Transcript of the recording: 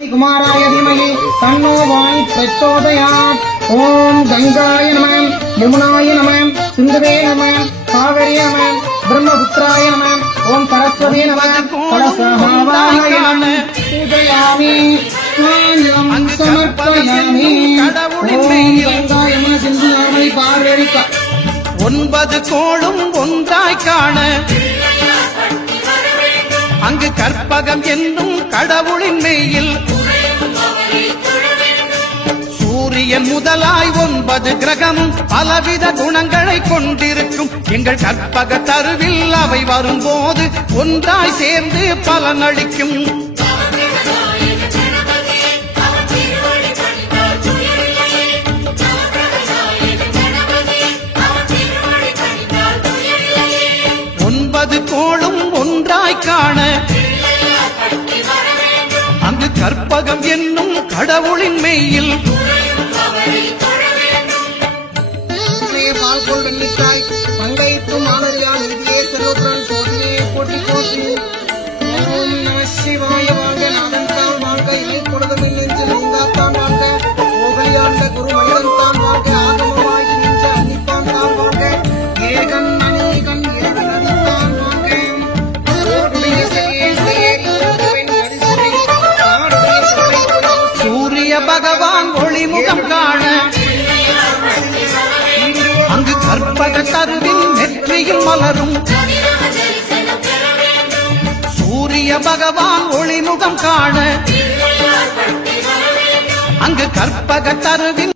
कुमाराय धीमहि तन्नो वायुः प्रचोदयात्। ओम गंगाय नमः, यमुनाय नमः, सिन्धवे नमः, कावेरी नमः, ब्रह्मपुत्राय नमः, ओम सरस्वती नमः। कलशमावाहयामि, पूजयामि, स्वाञ्जलिं समर्पयामि। ओम गंगाय नमः, सिन्धुवे कावेरी ஒன்பது கோளும் ஒன்றாய் காண அங்கு கற்பகம் என்னும் கடவுளின் மெய்யில் சூரியன் முதலாய் 9 கிரகமும் பலவித குணங்களை கொண்டிருக்கும் எங்கள் கற்பக தருவில் அவை வரும்போது ஒன்றாய் சேர்ந்து பலனளிக்கும். கோளும் ஒன்றாய் காண அங்கு கற்பகம் என்னும் கடவுளின் மெய்யில் பால்கோள் வெள்ளிக்காய் பங்கைத்தும் மாணவியால் இந்தியே செல்வத்துடன் சோதனையை போட்டி போட்டி. ஓம் நம சிவாய வாழ்க, நாதன்தான் வாழ்க, இணை கொடுதலின் நெஞ்சில் நீங்காத்தான் வாழ்க, கோகலியாண்ட குரு மனிதன்தான் வாழ்க, ஆகமமாகி நின்ற அன்னிப்பான் தான் வாழ்க, ஏகன் அநேகன் இறைவனதான் வாழ்க. சூரிய பகவான் ஒளிமுகம் காண அங்கு கற்பக தருவின் நெற்றியில் மலரும். சூரிய பகவான் ஒளிமுகம் காண அங்கு கற்பக தருவின்